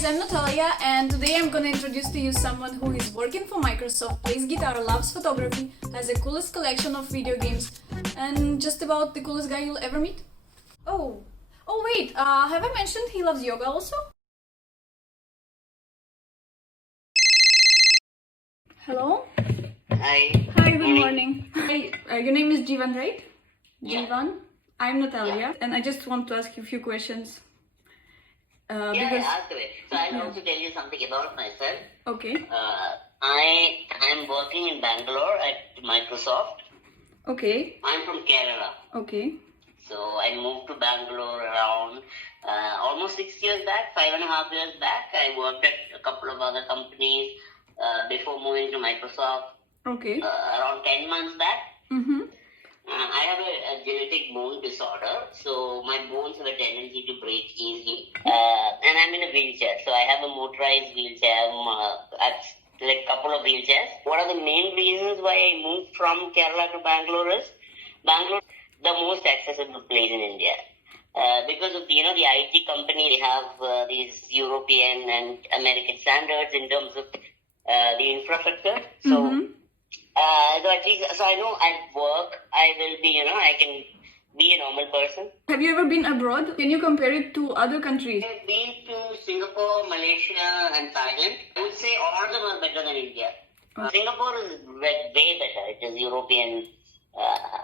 guys, I'm Natalia, and today I'm gonna introduce to you someone who is working for Microsoft, plays guitar, loves photography, has the coolest collection of video games, and just about the coolest guy you'll ever meet. Oh wait, have I mentioned he loves yoga also? Hello? Hi. Hi, good morning. Hi, your name is Jeevan, right? Yeah. Jeevan. I'm Natalia, and I just want to ask you a few questions. Yeah, ask away. So I'll also tell you something about myself. Okay. I'm working in Bangalore at Microsoft. Okay. I'm from Kerala. Okay. So I moved to Bangalore around almost 6 years back, 5.5 years back. I worked at a couple of other companies before moving to Microsoft. Okay. Around 10 months back. Mm-hmm. I have a genetic bone disorder, so my bones have a tendency to break easily. And I'm in a wheelchair, so I have a motorized wheelchair. I've like a couple of wheelchairs. What are the main reasons why I moved from Kerala to Bangalore is Bangalore is the most accessible place in India. Because of the IT company, they have these European and American standards in terms of the infrastructure. So. So I know at work I will be, I can be a normal person. Have you ever been abroad? Can you compare it to other countries? I've been to Singapore, Malaysia and Thailand. I would say all of them are better than India. Singapore is way better. It is European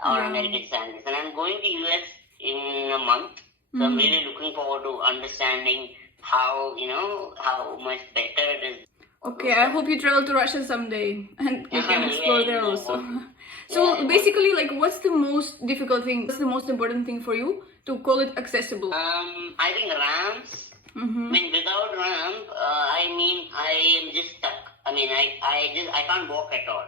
or American standards. And I'm going to US in a month. So I'm really looking forward to understanding how much better it is. Okay, I hope you travel to Russia someday and you can explore there also. So basically, like, what's the most difficult thing? What's the most important thing for you to call it accessible? I think ramps. I mean, without ramp, I am just stuck. I mean, I can't walk at all.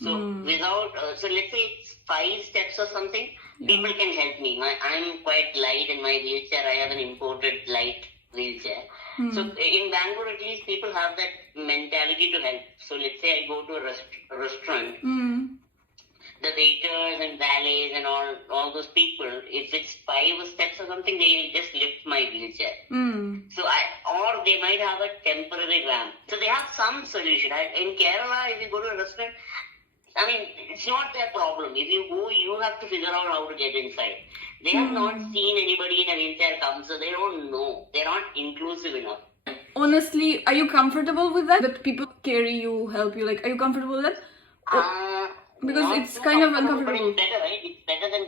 So without, so let's say it's 5 steps or something, people can help me. I'm quite light in my wheelchair. I have an imported light wheelchair. So in Bangalore, at least people have that mentality to help. So let's say I go to a restaurant, the waiters and valets and all those people, if it's 5 steps or something, they just lift my wheelchair. So or they might have a temporary ramp. So they have some solution. In Kerala, if you go to a restaurant, I mean, it's not their problem. If you go, you have to figure out how to get inside. They have not seen anybody in a wheelchair come, so they don't know. They're not inclusive enough. Honestly, are you comfortable with that? That people carry you, help you? Like, are you comfortable with that? Because it's kind of uncomfortable. But it's better, right? It's better than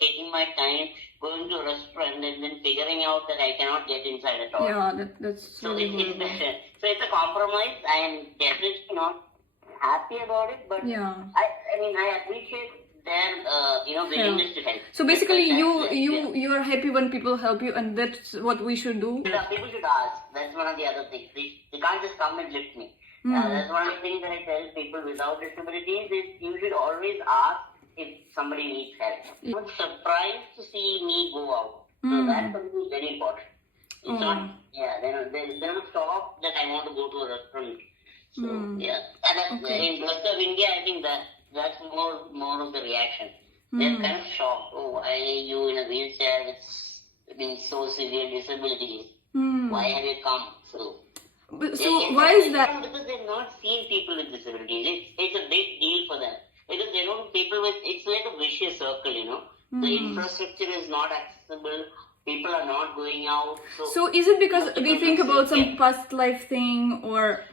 taking my time, going to a restaurant and then figuring out that I cannot get inside at all. Yeah, that's so it's better. So it's a compromise. I am definitely not happy about it, but I appreciate their willingness to help. So basically, you are happy when people help you, and that's what we should do. Yeah, people should ask. That's one of the other things. They can't just come and lift me. That's one of the things that I tell people without disabilities is you should always ask if somebody needs help. I'm surprised to see me go out. So that's something very important. It's not, they're not shocked that I want to go to a restaurant. So, and in rest of India, I think that's more of the reaction. They're kind of shocked. Oh, why are you in a wheelchair with so severe disabilities? Why have you come? So why is that? Because they've not seen people with disabilities. It's a big deal for them. Because they don't, it's like a vicious circle, The infrastructure is not accessible. People are not going out. So is it because they think about some past life thing or...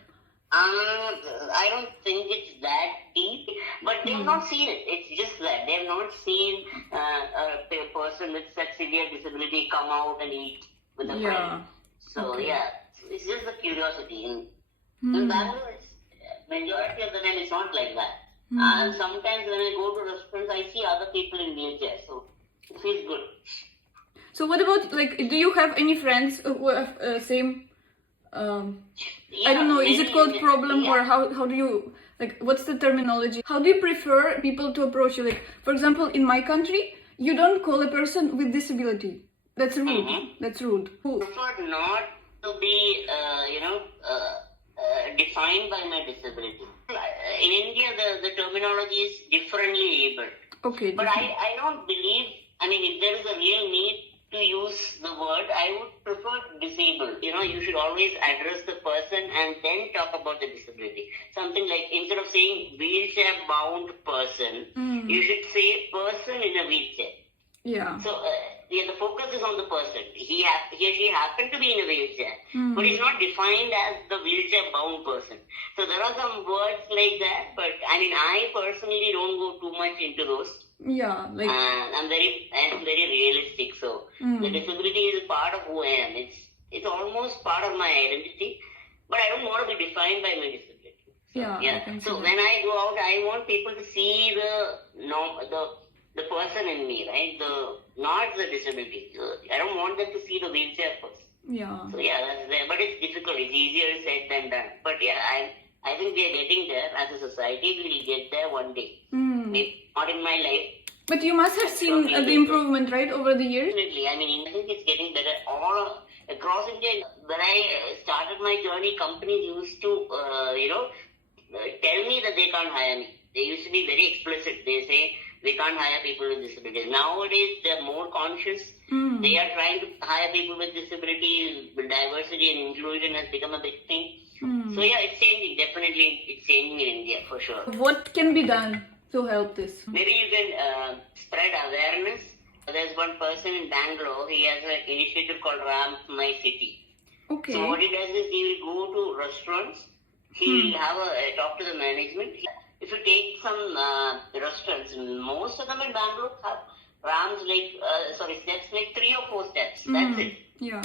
I don't think it's that deep, but they've not seen it. It's just that they've not seen a person with such severe disability come out and eat with a friend. So it's just the curiosity. In Bangalore, majority of the time it's not like that. And sometimes when I go to restaurants, I see other people in wheelchairs, so it feels good. So what about, like, do you have any friends who have same... I don't know, is it called problem or how do you, like, what's the terminology? How do you prefer people to approach you? Like, for example, in my country, you don't call a person with disability. That's rude. That's rude. I prefer not to be, defined by my disability. In India, the terminology is differently labeled. Okay. But I don't believe, if there is a real need to use the word, I would prefer disabled. You should always address the person and then talk about the disability. Something like, instead of saying wheelchair-bound person, you should say person in a wheelchair. Yeah. So, the focus is on the person. He or she happened to be in a wheelchair, but it's not defined as the wheelchair-bound person. So there are some words like that, but I personally don't go too much into those. Yeah, like I'm very realistic. So the disability is a part of who I am. It's almost part of my identity, but I don't want to be defined by my disability. So, yeah. So when I go out, I want people to see the person in me, right? Not the disability. I don't want them to see the wheelchair person. Yeah. So that's there. But it's difficult. It's easier said than done. But I think we are getting there as a society. We will get there one day. Maybe not in my life. But you must have seen the improvement, right, over the years? Definitely. I think it's getting better all across India. When I started my journey, companies used to, tell me that they can't hire me. They used to be very explicit. They say they can't hire people with disabilities. Nowadays, they're more conscious. They are trying to hire people with disabilities. Diversity and inclusion has become a big thing. So it's changing. Definitely, it's changing in India for sure. What can be done to help this? Maybe you can spread awareness. There's one person in Bangalore. He has an initiative called Ramp My City. Okay. So what he does is he will go to restaurants. He will have a talk to the management. If you take some restaurants, most of them in Bangalore have ramps steps like 3 or 4 steps. That's it. Yeah.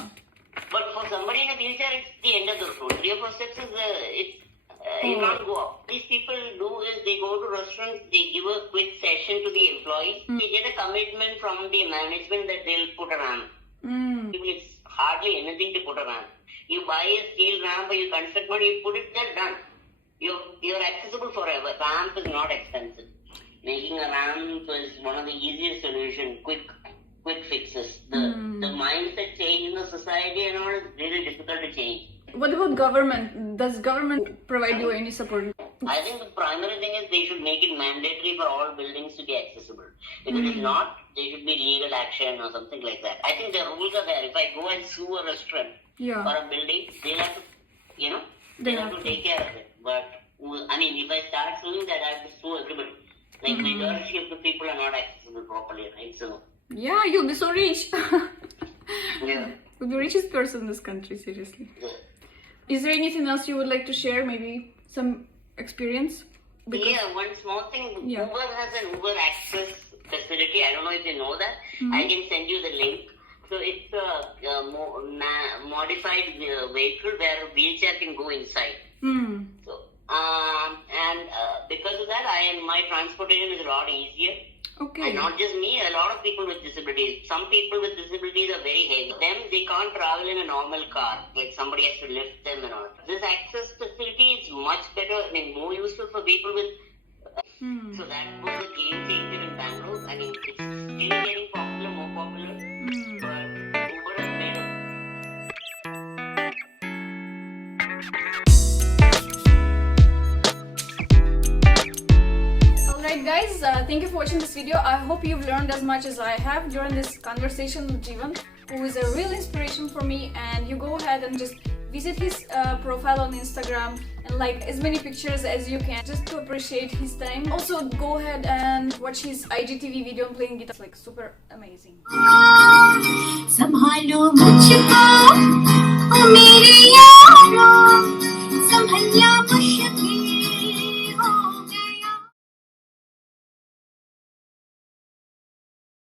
But for somebody in a wheelchair, it's the end of the road. 3 or 4 steps is you can't go up. These people do is they go to restaurants, they give a quick session to the employees. They get a commitment from the management that they'll put a ramp. It's hardly anything to put a ramp. You buy a steel ramp or you construct one, you put it there, done. You're accessible forever. Ramp is not expensive. Making a ramp is one of the easiest solutions, quick fixes. The mindset change in the society and all is really difficult to change. What about government? Does government provide you any support? I think the primary thing is they should make it mandatory for all buildings to be accessible. Because if not, there should be legal action or something like that. I think the rules are there. If I go and sue a restaurant or a building, they'll have to, they'll have to take care of it. But, if I start suing that, I have to sue everybody. Like, majority of the people are not accessible properly, right? So, yeah, you'll be so rich. yeah. You'll be the richest person in this country, seriously. Yeah. Is there anything else you would like to share? Maybe some experience? One small thing. Yeah. Uber has an Uber Access facility. I don't know if you know that. I can send you the link. So it's a modified vehicle where a wheelchair can go inside. So because of that, my transportation is a lot easier. Okay. And not just me, a lot of people with disabilities. Some people with disabilities are very heavy. They can't travel in a normal car. Like somebody has to lift them and all. This access facility is much better, more useful for people with... So that was a game changer in Bangalore. It's still getting popular, more popular. But Uber has made a... Alright guys, thank you for watching this video. I hope you've learned as much as I have during this conversation with Jeevan, who is a real inspiration for me. And you go ahead and just visit his profile on Instagram and like as many pictures as you can, just to appreciate his time. Also go ahead and watch his IGTV video on playing guitar. It's like super amazing. संभालो मुझको ओ मेरी